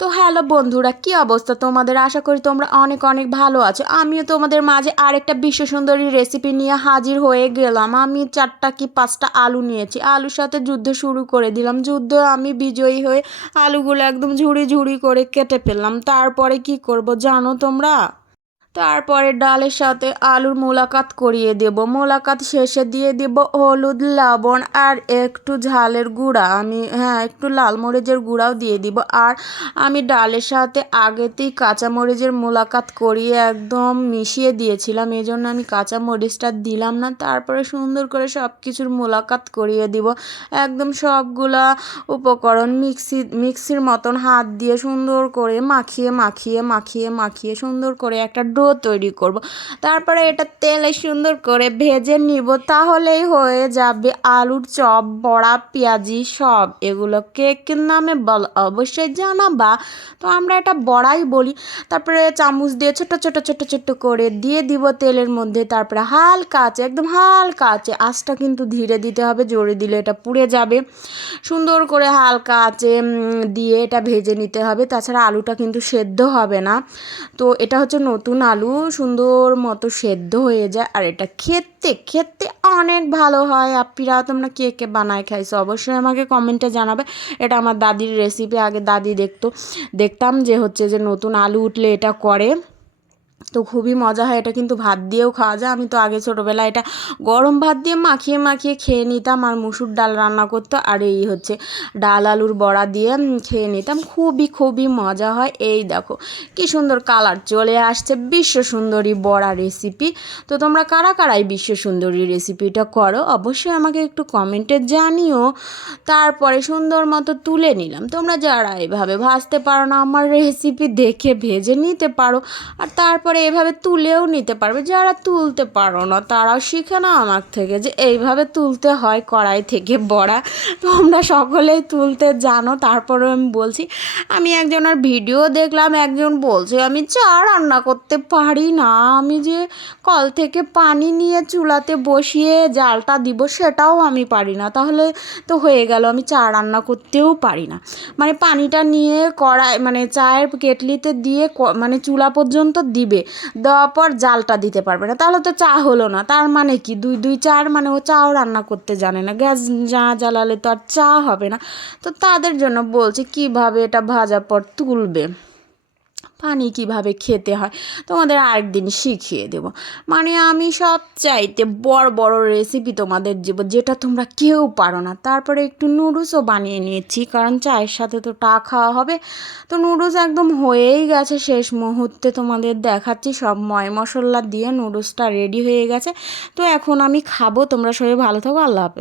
তো হ্যালো বন্ধুরা, কি অবস্থা তোমাদের? আশা করি তোমরা অনেক অনেক ভালো আছো। আমিও তোমাদের মাঝে আরেকটা বিশ্ব সুন্দরী রেসিপি নিয়ে হাজির হয়ে গেলাম। আমি 4টা কি 5টা আলু নিয়েছি, আলুর সাথে যুদ্ধ শুরু করে দিলাম। যুদ্ধ আমি বিজয়ী হয়ে আলুগুলো একদম ঝুড়ি ঝুড়ি করে কেটে ফেললাম। তারপরে কি করব জানো তোমরা? তারপরে ডালের সাথে আলুর মোলাকাত করিয়ে দেব। মোলাকাত শেষে দিয়ে দেব হলুদ, লবণ আর একটু ঝালের গুঁড়া। একটু লাল মরিচের গুঁড়াও দিয়ে দিব। আর আমি ডালের সাথে আগেতেই কাঁচা মরিচের মোলাকাত করিয়ে একদম মিশিয়ে দিয়েছিলাম, এই জন্য আমি কাঁচা মরিচটা দিলাম না। তারপরে সুন্দর করে সব কিছুর মোলাকাত করিয়ে দিব। একদম সবগুলা উপকরণ মিক্সির মতন হাত দিয়ে সুন্দর করে মাখিয়ে মাখিয়ে মাখিয়ে মাখিয়ে সুন্দর করে একটা ডো তৈরি করব। তারপরে এটা তেলে সুন্দর করে ভেজে নিব, তাহলেই হয়ে যাবে আলুর চপ, বড়া, পেঁয়াজি সব। এগুলো কে কে নামে বল অবশ্যই জানাবা। তো আমরা এটা বড়াই বলি। তারপরে চামচ দিয়ে ছোট ছোট ছোট ছোট করে দিয়ে দিব তেলের মধ্যে। তারপরে হালকা আছে, একদম হালকা আছে, আঁচটা কিন্তু ধীরে দিতে হবে, জোরে দিলে এটা পুড়ে যাবে। সুন্দর করে হালকা আঁচে দিয়ে এটা ভেজে নিতে হবে, তাছাড়া আলুটা কিন্তু সেদ্ধ হবে না। তো এটা হচ্ছে নতুন আলু, সুন্দর মতো সেদ্ধ হয়ে যায়। আর এটা খেতে খেতে অনেক ভালো হয়। আপ্পিরা তোমরা কে কে বানায় খাইছো অবশ্যই আমাকে কমেন্টে জানাবে। এটা আমার দাদির রেসিপি, আগে দাদি দেখতাম যে হচ্ছে যে নতুন আলু উঠলে এটা করে। তো খুবই মজা হয়। এটা কিন্তু ভাত দিয়েও খাওয়া যায়। আমি তো আগে ছোটোবেলায় এটা গরম ভাত দিয়ে মাখিয়ে মাখিয়ে খেয়ে নিতাম, আর মুসুর ডাল রান্না করতো, আর এই হচ্ছে ডাল আলুর বড়া দিয়ে খেয়ে নিতাম। খুবই খুবই মজা হয়। এই দেখো কি সুন্দর কালার চলে আসছে বিশ্ব সুন্দরী বড়া রেসিপি। তো তোমরা কারা কারাই বিশ্ব সুন্দরী রেসিপিটা করো অবশ্যই আমাকে একটু কমেন্টে জানিও। তারপরে সুন্দর মতো তুলে নিলাম। তোমরা যারা এভাবে ভাজতে পারো না, আমার রেসিপি দেখে ভেজে নিতে পারো, আর তারপরে এভাবে তুলেও নিতে পারবে। যারা তুলতে পারো না তারাও শিখে নাও আমার থেকে, যে এইভাবে তুলতে হয় কড়াই থেকে বড়া। তোমরা সকলেই তুলতে জানো। তারপরেও আমি বলছি, আমি একজনের ভিডিও দেখলাম, একজন বলছে আমি চা রান্না করতে পারি না, আমি যে কল থেকে পানি নিয়ে চুলাতে বসিয়ে জালটা দিব সেটাও আমি পারি না। তাহলে তো হয়ে গেল আমি চা রান্না করতেও পারি না। মানে পানিটা নিয়ে কড়াই মানে চায়ের কেটলিতে দিয়ে মানে চুলা পর্যন্ত দিবে, দেওয়ার পর জালটা দিতে পারবে না, তাহলে তো চা হলো না। তার মানে কি দুই দুই চার মানে ও চাও রান্না করতে জানে না, গ্যাস যা জ্বালালে তো আর চা হবে না। তো তাদের জন্য বলছি কিভাবে এটা ভাজার পর তুলবে, পানি কিভাবে খেতে হয় তোমাদের আরেকদিন শিখিয়ে দেব। মানে আমি সব চাইতে বড় বড় রেসিপি তোমাদের দেবো, যেটা তোমরা কেউ পারো না। তারপরে একটু নুডলসও বানিয়ে নিয়েছি, কারণ চায়ের সাথে তো টা খাওয়া হবে। তো নুডলস একদম হয়েই গেছে, শেষ মুহূর্তে তোমাদের দেখাচ্ছি। সব মশলা দিয়ে নুডলসটা রেডি হয়ে গেছে। তো এখন আমি খাবো। তোমরা সবাই ভালো থাকো, আল্লাহ হাফেজ।